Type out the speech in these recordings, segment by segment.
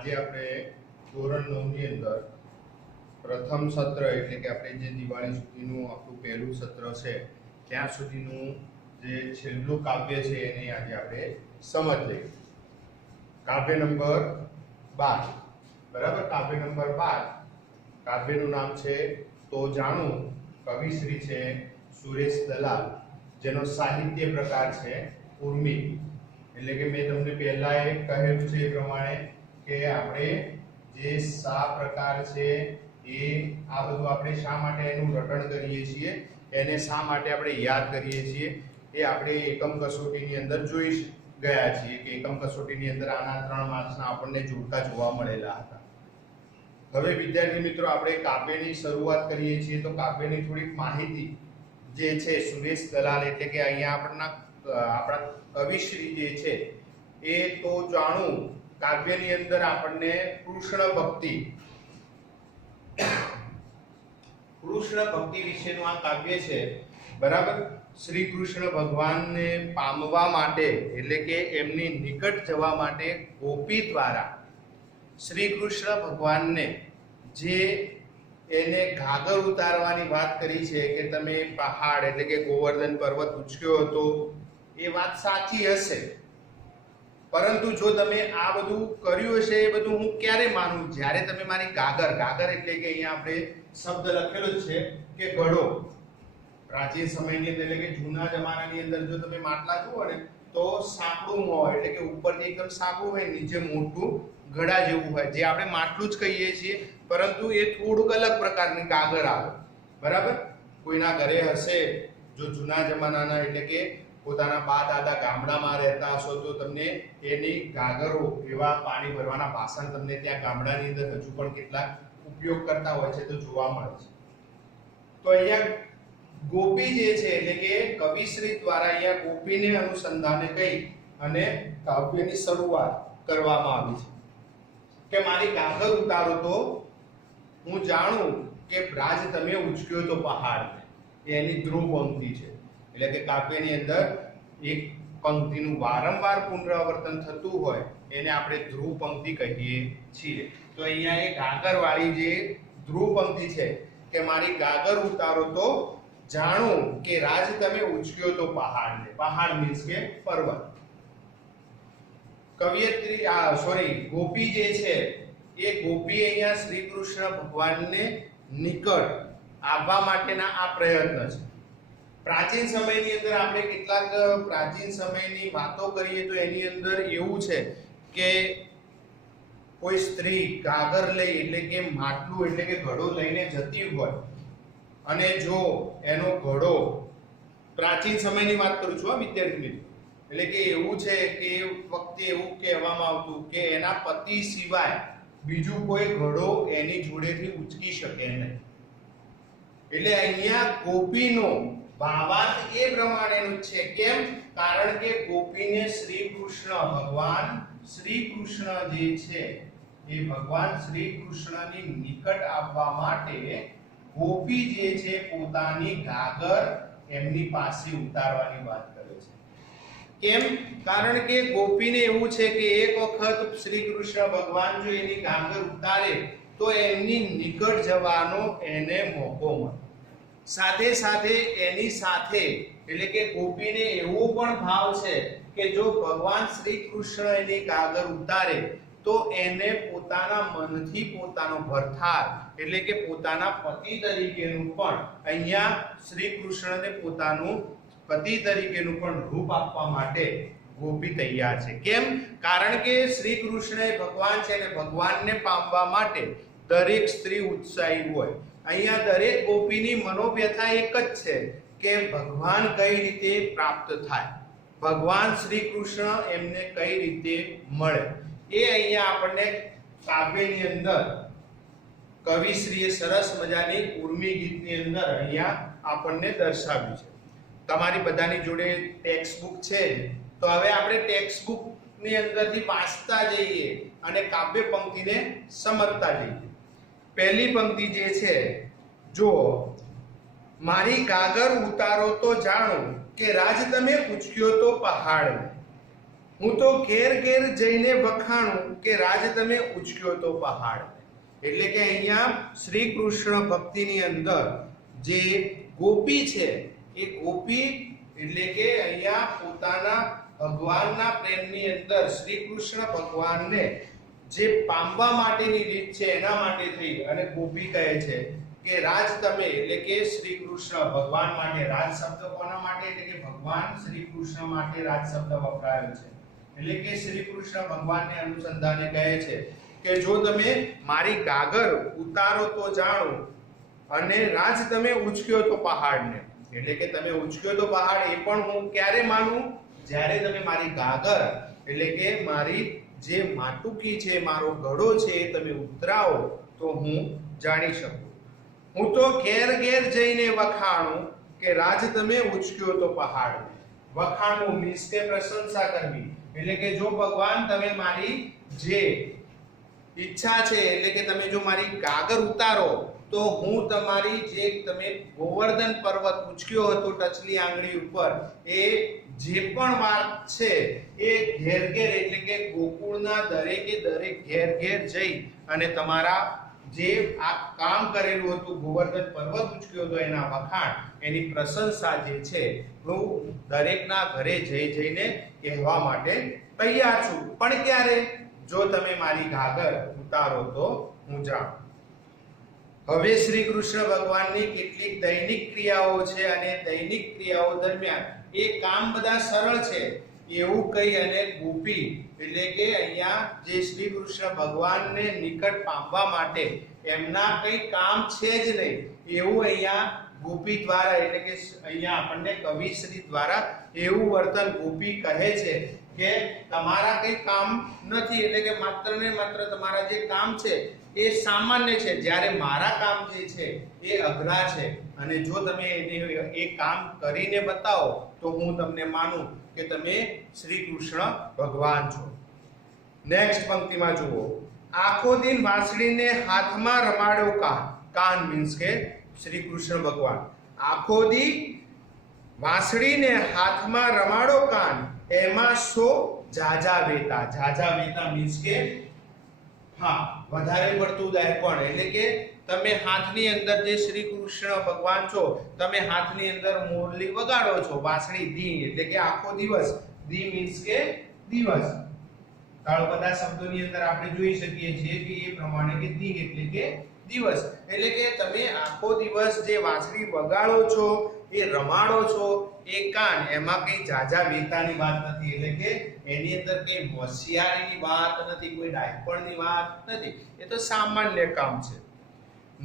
આજે આપણે ધોરણ 9 ની અંદર પ્રથમ સત્ર એટલે કે આપણે જે દિવાળી સુધીનું આપણું પહેલું સત્ર છે ત્યાં સુધીનું જે છેલ્લું કાવ્ય છે એને આજે આપણે સમજ લઈએ. કાવ્ય નંબર 12, બરાબર. કાવ્ય નંબર 12, કાવ્યનું નામ છે તો જાણું. કવિશ્રી છે સુરેશ દલાલ, જેનો સાહિત્ય પ્રકાર છે ઉર્મી. એટલે કે મેં તમને પહેલા એ કહેલું છે એ પ્રમાણે કે આપણે જે સા પ્રકાર છે એ આ બધું આપણે શા માટે એનું રટણ કરીએ છીએ, એને શા માટે આપણે યાદ કરીએ છીએ, એ આપણે એકમ કસોટીની અંદર જોઈ ગયા છીએ કે એકમ કસોટીની અંદર આના 3 માર્ક્સના આપણને જોડકા જોવા મળેલા હતા. હવે વિદ્યાર્થી મિત્રો, આપણે કાવ્યની શરૂઆત કરીએ છીએ તો કાવ્યની થોડીક માહિતી જે છે સુરેશ દલાલ એટલે કે અહીંયા આપણા કવિશ્રી જે છે એ તો જાણું કાવ્યની અંદર આપણને કૃષ્ણ ભક્તિ વિશેનું આ કાવ્ય છે, બરાબર. શ્રી કૃષ્ણ ભગવાનને પામવા માટે એટલે કે એમની નિકટ જવા માટે ગોપી દ્વારા શ્રી કૃષ્ણ ભગવાનને જે એને ઘાઘર ઉતારવાની વાત કરી છે કે તમે પહાડ એટલે કે ગોવર્ધન પર્વત ઉચક્યો હતો, એ વાત સાચી હશે. પરંતુ જો તમે આ બધું કર્યું હશે એ બધું હું ક્યારે માનું? જ્યારે તમે મારી ગાગર એટલે કે અહીંયા આપણે શબ્દ લખેલો જ છે કે ઘડો. પ્રાચીન સમયની અંદર એટલે કે જૂના જમાનાની અંદર જો તમે માટલા જુઓ ને તો સાંકડું હોય એટલે કે ઉપરથી એકદમ સાંકડું હોય, નીચે મોટું ઘડા જેવું હોય, જે આપણે માટલું જ કહીએ છીએ, પરંતુ એ થોડુંક અલગ પ્રકારની ગાગર આવે, બરાબર. કોઈના ઘરે હશે જો જૂના જમાનાના એટલે કે પોતાના બા દાદા ગામડામાં રહેતા હશો તો તમને એની ગાગરો એવા પાણી ભરવાના વાસણ તમને ત્યાં ગામડાની અંદર હજુ પણ કેટલાક ઉપયોગ કરતા હોય છે તો જોવા મળે છે. તો અહીંયા ગોપી જે છે એટલે કે કવિશ્રી દ્વારા અહીંયા ગોપીને અનુસંધાને કહી અને કાવ્યની શરૂઆત કરવામાં આવી છે કે મારી ગાગર ઉતારો તો હું જાણું કે બ્રાજ તમે ઉચક્યો તો પહાડને. એની ધ્રુવ પંક્તિ છે એટલે કે કાવ્યની અંદર એક પંક્તિનું વારંવાર પુનરાવર્તન થતું હોય એને આપણે ધ્રુવ પંક્તિ કહીએ છીએ. તો અહીંયા એ ગાગર વાળી જે ધ્રુવ પંક્તિ છે કે મારી ગાગર ઉતારો તો જાણું કે રાજ તમે ઉચક્યો તો પહાડને. પહાડ મીન્સ કે પર્વત. ગોપી જે છે એ ગોપી અહીંયા શ્રી કૃષ્ણ ભગવાનને નિકટ આવવા માટેના આ પ્રયત્ન છે. પ્રાચીન સમયની અંદર આપણે કેટલાક પ્રાચીન સમયની વાતો કરીએ તો એની અંદર એવું છે કે કોઈ સ્ત્રી ગાગર લઈ એટલે કે માટલું એટલે કે ઘડો લઈને જતી હોય અને જો એનો ઘડો, પ્રાચીન સમયની વાત કરું છું વિદ્યાર્થી મિત્રો, એટલે કે એવું છે કે એ વખતે એવું કહેવામાં આવતું કે એના પતિ સિવાય બીજું કોઈ ઘડો એની જોડેથી ઉચકી શકે નહીં. એટલે અહીંયા ગોપીનો ભાવાર્થ એ પ્રમાણેનું છે. કેમ? કારણ કે ગોપીને શ્રી કૃષ્ણ જે છે એ ભગવાન શ્રી કૃષ્ણની નિકટ આવવા માટે ગોપી જે છે પોતાની ગાગર એમની પાસે ઉતારવાની વાત કરે છે. કેમ? કારણ કે ગોપીને એવું છે કે એક વખત શ્રી કૃષ્ણ ભગવાન જો એની ગાગર ઉતારે તો એમની નિકટ જવાનો એને મોકો મળે. સાથે સાથે એની સાથે એટલે કે ગોપીને એવો પણ ભાવ છે કે જો ભગવાન શ્રી કૃષ્ણ એની ગાગર ઉતારે તો એને પોતાના મનથી પોતાનો ભરથાર એટલે કે પોતાના પતિ તરીકેનું પણ અહીંયા શ્રી કૃષ્ણને પોતાનું પતિ તરીકેનું પણ રૂપ આપવા માટે ગોપી તૈયાર છે. કેમ? કારણ કે શ્રી કૃષ્ણ એ ભગવાન છે અને ભગવાનને પામવા માટે દરેક સ્ત્રી ઉત્સાહી હોય. અહીંયા દરેક ગોપીની મનોવ્યથા એક જ છે કે ભગવાન કઈ રીતે પ્રાપ્ત થાય, ભગવાન શ્રી કૃષ્ણ એમને કઈ રીતે મળે. એ અહીંયા આપણને કાવ્યની અંદર કવિશ્રીએ સરસ મજાની ઉર્મી ગીતની અંદર અહીંયા આપણને દર્શાવ્યું છે. તમારી બધાની જોડે ટેક્સ્ટ બુક છે તો હવે આપણે ટેક્સ્ટ બુક ની અંદરથી વાંચતા જઈએ અને કાવ્ય પંક્તિને સમજતા જઈએ. પહેલી પંક્તિ જે છે, જો મારી ગાગર ઉતારો તો જાણો કે રાજ તમે ઉચક્યો તો પહાડને. હું તો ઘેર ઘેર જઈને વખાણું કે રાજ તમે ઉચક્યો તો પહાડ. એટલે કે અહીંયા શ્રી કૃષ્ણ ભક્તિની અંદર જે ગોપી છે એ ગોપી એટલે કે અહીંયા પોતાના ભગવાનના પ્રેમની અંદર શ્રી કૃષ્ણ ભગવાનને જે પામવા માટેની રીત છે એના માટે થઈ અને ગોપી કહે છે કે રાજ તમે એટલે કે શ્રી કૃષ્ણ ભગવાન માટે. રાજ શબ્દ કોના માટે? એટલે કે ભગવાન શ્રી કૃષ્ણ માટે રાજ શબ્દ વપરાયો છે. એટલે કે શ્રી કૃષ્ણ ભગવાનને અનુસંધાને કહે છે કે જો તમે મારી ગાગર ઉતારો તો જાણો અને રાજ તમે ઉચક્યો તો પહાડને. એટલે કે તમે ઉચક્યો તો પહાડ એ પણ હું ક્યારે માનું? જ્યારે તમે મારી ગાગર એટલે કે મારી જે માટુકી છે, મારો ઘડો છે એ તમે ઉતરાવો તો હું જાણી શકું. હું તો ઘેર ઘેર જઈને વખાણું કે રાજ તમે ઉચક્યો તો પહાડ. વખાણવું મીન્સ કે પ્રશંસા કરવી. એટલે કે જો ભગવાન તમે મારી જે ઈચ્છા છે એટલે કે તમે જો મારી ગાગર ઉતારો તો હું તમારી જે તમે ગોવર્ધન પર્વત ઉચક્યો હતો ટચલી આંગળી ઉપર એ જે પણ વાત છે એ ઘેર ઘેર એટલે કે ગોકુળના દરેકે દરેક ઘેર ઘેર જઈ અને તમારા જે આ કામ કરેલું હતું ગોવર્ધન પર્વત ઉચક્યો હતો એના વખાણ એની પ્રશંસા જે છે હું દરેકના ઘરે જઈને કહેવા માટે તૈયાર છું. પણ ક્યારે? જો તમે મારી ગાગર ઉતારો તો હું જાઉં. હવે શ્રી કૃષ્ણ ભગવાનની કેટલીક દૈનિક ક્રિયાઓ છે અને દૈનિક ક્રિયાઓ દરમિયાન એ કામ બધા સરળ છે એવું કહી અને ગોપી એટલે કે અહીંયા જે શ્રી કૃષ્ણ ભગવાનને નિકટ પામવા માટે એમના કઈ કામ છે જ નહીં એવું અહીંયા ગોપી દ્વારા એટલે કે અહીંયા આપણને કવિશ્રી દ્વારા એવું વર્તન ગોપી કહે છે કે તમારા કઈ કામ નથી. એટલે કે માત્ર ને માત્ર તમારા જે કામ છે એ સામાન્ય છે, જ્યારે મારા કામ જે છે એ અઘરા છે અને જો તમે એ કામ કરીને બતાવો તો હું તમને માનું કે તમે શ્રી કૃષ્ણ ભગવાન છો. નેક્સ્ટ પંક્તિમાં જુઓ. આખો દિન વાંસળીને હાથમાં રમાડ્યો કાન. કાન મીન્સ કે શ્રી કૃષ્ણ ભગવાન. આખો દી વાંસળીને હાથમાં રમાડો કાન એમાં સો જાજા વેતા. જાજા વેતા મીન્સ કે હા વધારે પડતું દહેપણ. એટલે કે તમે હાથની અંદર જે શ્રી કૃષ્ણ ભગવાન છો તમે હાથની અંદર મોરલી વગાડો છો. વાંસળી દી એટલે કે આખો દિવસ. દી મીન્સ કે દિવસ. તળપદા શબ્દોની અંદર આપણે જોઈ શકીએ છીએ કે એ પ્રમાણે કે દી એટલે કે દિવસ. એટલે કે તમે આખો દિવસ જે વાંસળી વગાડો છો એ રમાડો છો એ કાન એમાં કઈ જાજા વેતાની વાત નથી. એટલે કે એની અંદર કઈ હોશિયારીની વાત નથી, કોઈ ડાયપણની વાત નથી, એ તો સામાન્ય કામ છે.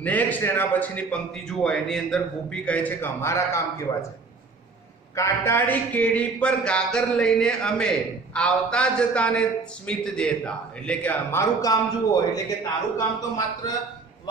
નેક્સ્ટ એના પછીની પંક્તિ જુઓ. એની અંદર ગોપી કહે છે કે અમારા કામ કેવા છે. કાંટાળી કેડી પર ગાગર લઈને અમે આવતા જતાને સ્મિત દેતા. એટલે કે અમારું કામ જુઓ એટલે કે તારું કામ તો માત્ર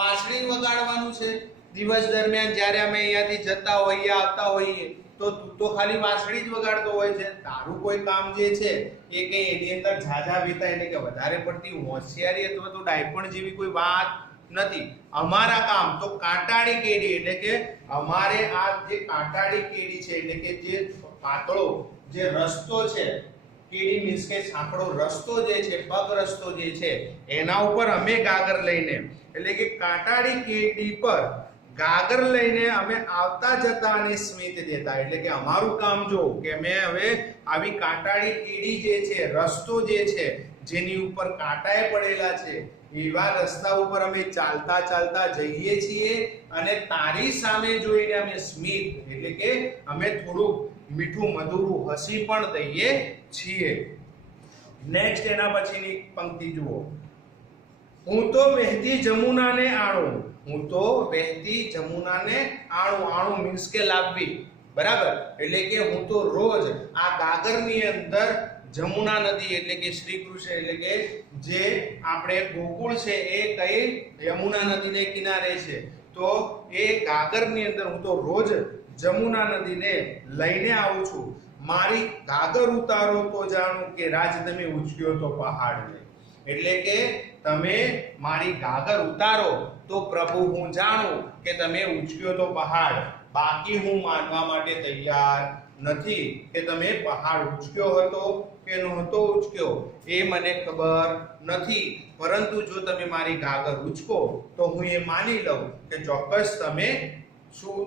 વાંસળી વગાડવાનું છે. દિવસ દરમિયાન જ્યારે અમે અહીંયાથી જતા હોઈએ આવતા હોઈએ તો તું તો ખાલી વાંસળી જ વગાડતો હોય છે. તારું કોઈ કામ જે છે એ કઈ એની અંદર ઝાઝા વેતા એટલે કે વધારે પડતી હોશિયારી અથવા તો ડાયપણ જેવી કોઈ વાત નથી. અમારા કામ તો કાંટાળી કેડી એટલે કે અમારે આ જે કાંટાળી કેડી છે એટલે કે જે પાતળો જે રસ્તો છે, કેડી મીન્સ કે સાંકડો રસ્તો જે છે, પગ રસ્તો જે છે એના ઉપર અમે ગાગર લઈને એટલે કે કાંટાળી કેડી પર ગાગર લઈને અમે આવતા જતા અને સ્મિત દેતા. એટલે કે અમારું કામ જો કે અમે હવે આવી કાંટાળી કેડી જે છે રસ્તો જે છે જેની ઉપર કાંટાએ પડેલા છે એવા રસ્તા ઉપર અમે ચાલતા ચાલતા જઈએ છીએ અને તારી સામે જોઈને અમે સ્મિત એટલે કે અમે થોડું મીઠું મધુરું હસી પણ દઈએ છીએ. નેક્સ્ટ એના પછીની પંક્તિ જુઓ. હું તો વહેતી જમુનાને આણું. હું તો વહેતી જમુનાને આણું. આણું મીન્સ કે લાવવી. બરાબર. એટલે કે હું તો રોજ આ ગાગરની અંદર જમુના નદી એટલે કે શ્રી કૃષ્ણ એટલે કે જે આપણે ગોકુળ છે એ કઈ યમુના નદીને કિનારે છે તો એ ગાગરની અંદર હું તો રોજ જમુના નદીને લઈને આવું છું. મારી ગાગર ઉતારો તો જાણું કે રાજ તમે ઉચક્યો તો પહાડને. એટલે કે તમે મારી ગાગર ઉતારો તો પ્રભુ હું જાણું કે તમે ઉચક્યો તો પહાડ. બાકી હું માનવા માટે તૈયાર નથી કે તમે પહાડ ઉચક્યો હતો કે નહોતો ઉચક્યો એ મને ખબર નથી, પરંતુ જો તમે મારી ગાગર ઉચકો તો હું એ માની લઉં કે ચોક્કસ તમે શું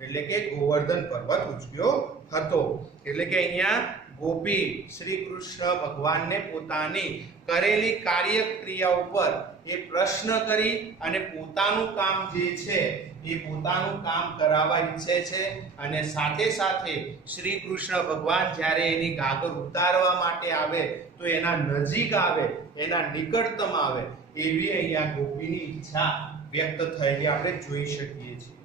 એટલે કે ગોવર્ધન પર્વત ઉચક્યો હતો. એટલે કે અહીંયા ગોપી શ્રી કૃષ્ણ ભગવાનને પોતાની કરેલી કાર્યક્રિયા ઉપર એ પ્રશ્ન કરી અને પોતાનું કામ જે છે એ પોતાનું કામ કરાવવા ઈચ્છે છે. અને સાથે સાથે શ્રી કૃષ્ણ ભગવાન જ્યારે એની ગાગર ઉતારવા માટે આવે તો એના નજીક આવે, એના નિકટતમ આવે, એવી અહીંયા ગોપીની ઈચ્છા વ્યક્ત થયેલી આપણે જોઈ શકીએ છીએ.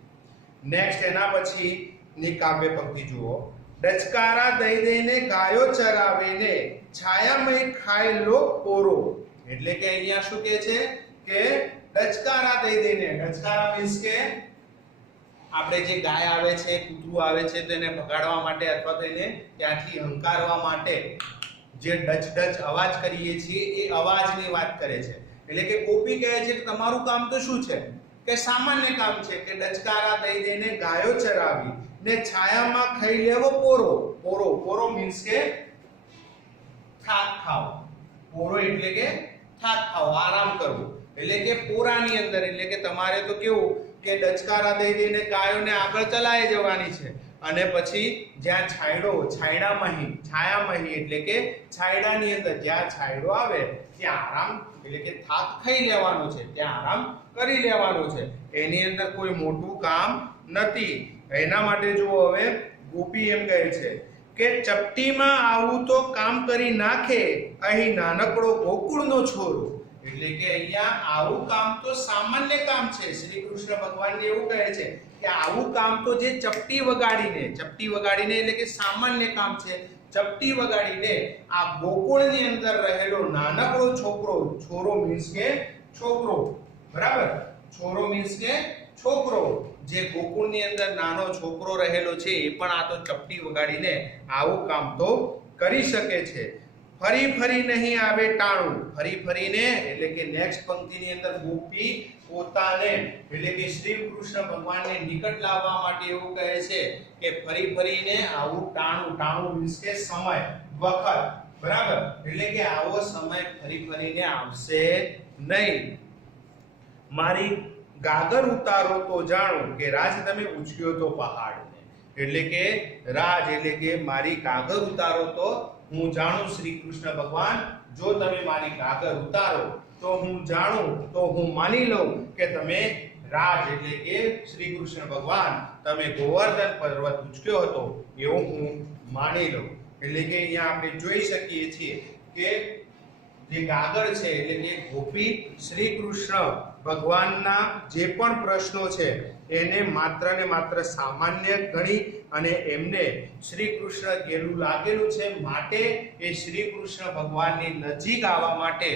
નેક્સ્ટ એના પછી ની કાવ્ય પંક્તિ જુઓ. ડચકારા દઈ દઈને ગાયો ચરાવે ને છાયામય ખાય લો પોરો. એટલે કે અહીંયા શું કહે છે કે ડચકારા દઈ દઈને, ડચકારા મીન્સ કે આપણે જે ગાય આવે છે, કૂતરું આવે છે તો એને ભગાડવા માટે અથવા તો એને ત્યાંથી હંકારવા માટે જે ડચ ડચ અવાજ કરીએ છીએ એ અવાજની વાત કરે છે. એટલે કે ગોપી કહે છે કે તમારું કામ તો શું છે કે સામાન્ય કામ છે કે ડચકારા દઈ દઈને ગાયો ચરાવી ને છાયામાં ખાઈ લેવો પોરો. પોરો પોરો મીન્સ કે થાક ખાવ. પોરો એટલે કે થાક ખાવ, આરામ કરવો. એટલે કે પોરાની અંદર એટલે કે તમારે તો કેવું કે ડચકારા દઈ દઈને ગાયોને આગળ ચલાવી જવાની છે અને પછી જ્યાં છાયામહી એટલે કે છાયડાની અંદર જ્યાં છાયડો આવે ત્યાં આરામ એટલે કે થાક ખાઈ લેવાનો છે, ત્યાં આરામ કરી લેવાનો છે. એની અંદર કોઈ મોટું કામ નથી. એના માટે જો હવે ગોપી એમ કહે છે કે ચપટીમાં આવું તો કામ કરી નાખે અહીં નાનકડો ગોકુળનો છોરો. એટલે કે અહીંયા આવું કામ તો સામાન્ય કામ છે. શ્રી કૃષ્ણ ભગવાન એવું કહે છે કે આવું કામ તો જે ચપટી વગાડીને એટલે કે સામાન્ય કામ છે, ચપટી વગાડીને આ ગોકુળની અંદર રહેલો નાનકડો છોકરો, છોરો મીન્સ કે છોકરો, બરાબર, છોરો મીન્સ કે છોકરો, જે ગોકુળની અંદર નાનો છોકરો રહેલો છે એ પણ આ તો ચપટી વગાડીને આવું કામ તો કરી શકે છે. ફરી ફરી નહીં આવે ટાણું. ફરી ફરીને એટલે કે નેક્સ્ટ પંક્તિની અંદર ગોપી પોતાને એટલે કે શ્રી કૃષ્ણ ભગવાનને નિકટ લાવવા માટે એવું કહે છે કે ફરી ફરીને આવું ટાણું. ટાણું મીન્સ કે સમય, વખત, બરાબર. એટલે કે આવો સમય ફરી ફરીને આવશે નહીં. મારી ગાગર ઉતારો તો જાણું કે રાજ તમે ઉચક્યો તો પહાડને. એટલે કે રાજ એટલે કે મારી ગાગર ઉતારો તો હું જાણું શ્રી કૃષ્ણ ભગવાન, જો તમે મારી ગાગર ઉતારો તો હું જાણું, તો હું માની લઉં કે તમે રાજ એટલે કે શ્રી કૃષ્ણ ભગવાન તમે ગોવર્ધન પર્વત ઉચક્યો હતો એવું હું માની લઉં. એટલે કે અહીંયા આપણે જોઈ શકીએ છીએ કે જે ગાગર છે એટલે કે ગોપી શ્રી કૃષ્ણ ભગવાનના જે પણ પ્રશ્નો છે એને માત્ર ને માત્ર સામાન્ય ગણી અને એમને શ્રી કૃષ્ણ ગેલું લાગેલું છે માટે એ શ્રી કૃષ્ણ ભગવાનની નજીક આવવા માટે,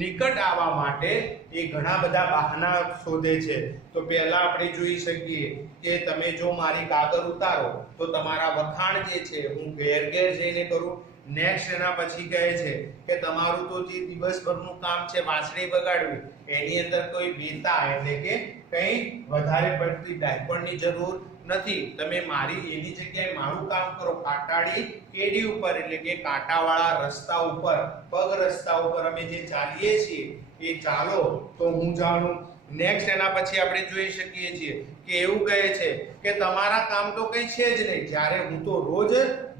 નિકટ આવવા માટે એ ઘણા બધા બહાના શોધે છે. તો પહેલા આપણે જોઈ શકીએ કે તમે જો મારી ગાગર ઉતારો તો તમારા વખાણ જે છે હું ઘેર ઘેર જઈને કરું. નેક્સ્ટ એના પછી કહે છે કે તમારું તો જે દિવસભરનું કામ છે વાંસળી વગાડવી, એની અંદર કોઈ બેતા એટલે કે કંઈ વધારે પડતી ડાયપણની જરૂર નથી. તમે મારી એની જગ્યાએ મારું કામ કરો. કાંટાળી કેડી ઉપર એટલે કે કાંટાવાળા રસ્તા ઉપર, પગ રસ્તા ઉપર અમે જે ચાલીએ છીએ એ ચાલો તો હું જાણું. નેક્સ્ટ એના પછી આપણે જોઈ શકીએ છીએ કે એવું કહે છે કે તમારા કામ તો કઈ છે જ નહીં. જ્યારે હું તો રોજ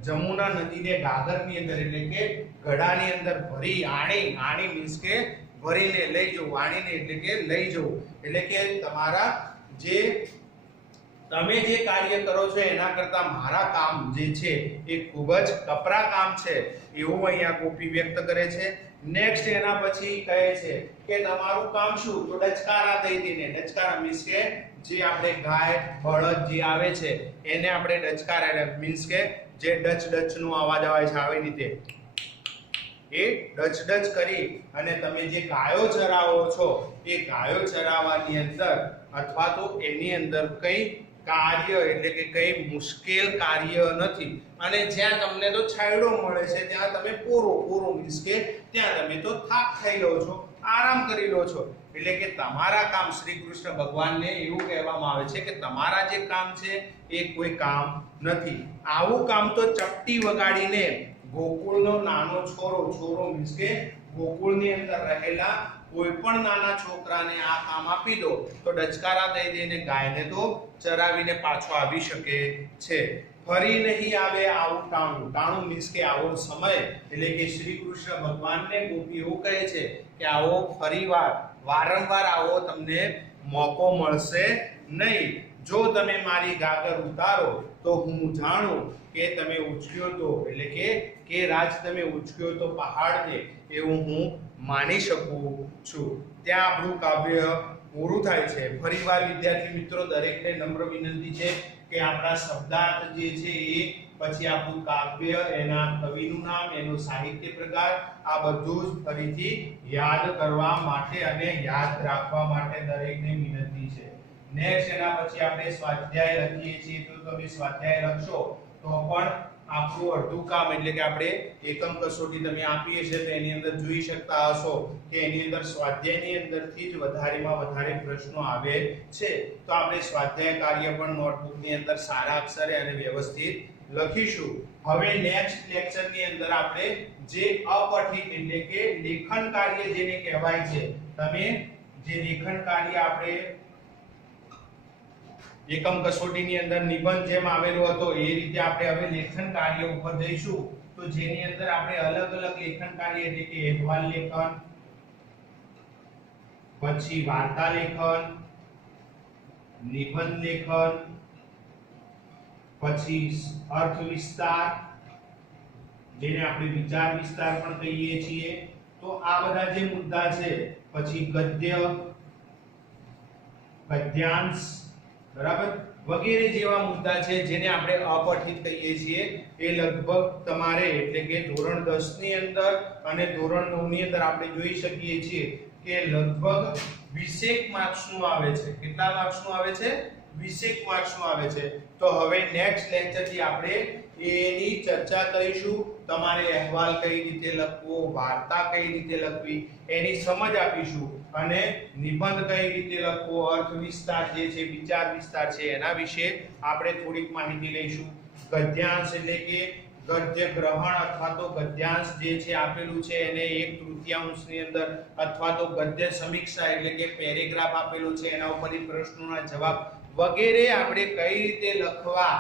જમુના નદીને ગાગરની અંદર એટલે કે ગળાની અંદર ભરી આણી મીન્સ કે ભરીને લઈ જવું, આણીને એટલે કે લઈ જવું. એટલે કે તમારા જે તમે જે કાર્ય કરો છો એના કરતા મારા કામ જે છે એ ખૂબ જ કપરા કામ છે એવું અહીંયા ગોપી વ્યક્ત કરે છે. નેક્સ્ટ એના પછી કહે છે કે તમારું કામ શું? તો ડચકારા દઈ દઈને, ડચકારા મીન્સ કે જે આપણે ગાય બળદ જે આવે છે એને આપણે ડચકારા મીન્સ કે જે ડચ નો અવાજ આવે છે આવી રીતે એ ડચ કરી અને તમે જે ગાયો ચરાવો છો એ ગાયો ચરાવવાની અંદર અથવા તો એની અંદર કઈ કાર્ય એટલે કે કઈ મુશ્કેલ કાર્ય નથી. અને જ્યાં તમને તો છાયડો મળે છે ત્યાં તમે પોરો મીન્સ કે ત્યાં તમે તો થાક ખાઈ લો છો, આરામ કરી લો છો. એટલે કે તમારા કામ શ્રી કૃષ્ણ ભગવાનને એવું કહેવામાં આવે છે કે તમારા જે કામ છે એ કોઈ કામ નથી. આવું કામ તો ચપટી વગાડીને ગોકુળનો નાનો છોરો, છોરો મીન્સ કે ગોકુળની અંદર રહેલા કોઈ પણ નાના છોકરાને આ કામ આપી દો તો ડચકારા દઈ દઈને ગાયને તો ચરાવીને પાછો આવી શકે છે. ફરી નહીં આવે આવું ટાણું, ટાણું મીન્સ કે આવો સમય, એટલે કે શ્રી કૃષ્ણ ભગવાનને ગોપી એવું કહે છે કે આવો ફરીવાર વારંવાર આવો તમને મોકો મળશે નહીં. જો તમે મારી ગાગર ઉતારો તો હું જાણું કે તમે ઉચક્યો તો, એટલે કે રાજ તમે ઉચક્યો તો પહાડને, એવું હું માની શકું છું. ત્યાં આપણું કાવ્ય પૂરું થાય છે. ફરીવાર વિદ્યાર્થી મિત્રો દરેકને નમ્ર વિનંતી છે કે આપણા શબ્દાર્થ જે છે એ પછી આપણું કાવ્ય, એના કવિનું નામ, એનો સાહિત્ય પ્રકાર, આ બધું જ ફરીથી યાદ કરવા માટે અને યાદ રાખવા માટે દરેકને વિનંતી છે. નેક્સ્ટ એના પછી આપણે સ્વાધ્યાય લખીએ છીએ, તો તમે સ્વાધ્યાય લખશો તો પણ આપણું અડધું કામ, એટલે કે આપણે એકમ કસોટી તમે આપીએ છે તો એની અંદર જોઈ શકતા હશો કે એની અંદર સ્વાધ્યાયની અંદરથી જ વધારેમાં વધારે પ્રશ્નો આવે છે. તો આપણે સ્વાધ્યાય કાર્ય પણ નોટબુકની અંદર સારા અક્ષરે અને વ્યવસ્થિત લખીશું. હવે નેક્સ્ટ લેક્ચરની અંદર આપણે જે અપઠિત એટલે કે લેખન કાર્ય જેને કહેવાય છે, તમે જે લેખન કાર્ય આપણે એકમ કસોટીની અંદર નિબંધ જેમ આવેલો હતો એ રીતે આપણે હવે લેખન કાર્ય ઉપર જઈશું. તો જેની અંદર આપણે અલગ અલગ લેખન કાર્ય એટલે કે અહેવાલ લેખન, પછી વાર્તા લેખન, નિબંધ લેખન, પછી અર્થ વિસ્તાર જેને આપણે વિચાર વિસ્તાર પણ કહીએ છીએ, તો આ બધા જે મુદ્દા છે, પછી ગદ્ય, પદ્યાંશ, બરાબર, વગેરે જેવા મુદ્દા છે જેને આપણે અપઠિત કહીએ છીએ, એ લગભગ તમારે એટલે કે ધોરણ 10 ની અંદર અને ધોરણ 9 ની અંદર આપણે જોઈ શકીએ છીએ કે લગભગ 20 માર્ક્સનું આવે છે. કેટલા માર્ક્સનું આવે છે? 20 માર્ક્સનું આવે છે. તો હવે નેક્સ્ટ લેક્ચરથી આપણે એની ચર્ચા કરીશું. તમારે અહેવાલ કઈ રીતે લખવો, વાર્તા કઈ રીતે લખવી એની સમજ આપીશું, અને નિબંધ કઈ રીતે લખવો, અર્થ વિસ્તાર જે છે, વિચાર વિસ્તાર છે, એના વિશે આપણે થોડીક માહિતી લઈશું. ગદ્યાંશ એટલે કે ગદ્ય ગ્રહણ અથવા તો ગદ્યાંશ જે છે આપેલું છે એને 1/3 ની અંદર, અથવા તો ગદ્ય સમીક્ષા એટલે કે પેરેગ્રાફ આપેલું છે એના ઉપરથી પ્રશ્નોના જવાબ વગેરે આપણે કઈ રીતે લખવા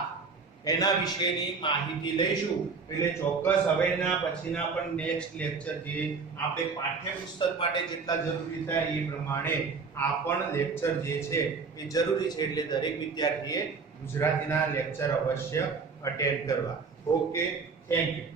એના વિશેની માહિતી લઈશું. એટલે ચોક્કસ હવેના પછીના પણ નેક્સ્ટ લેક્ચર જે આપણે પાઠ્યપુસ્તક માટે જેટલા જરૂરી થાય એ પ્રમાણે આ પણ લેક્ચર જે છે એ જરૂરી છે. એટલે દરેક વિદ્યાર્થીએ ગુજરાતીના લેક્ચર અવશ્ય અટેન્ડ કરવા. Okay, thank you.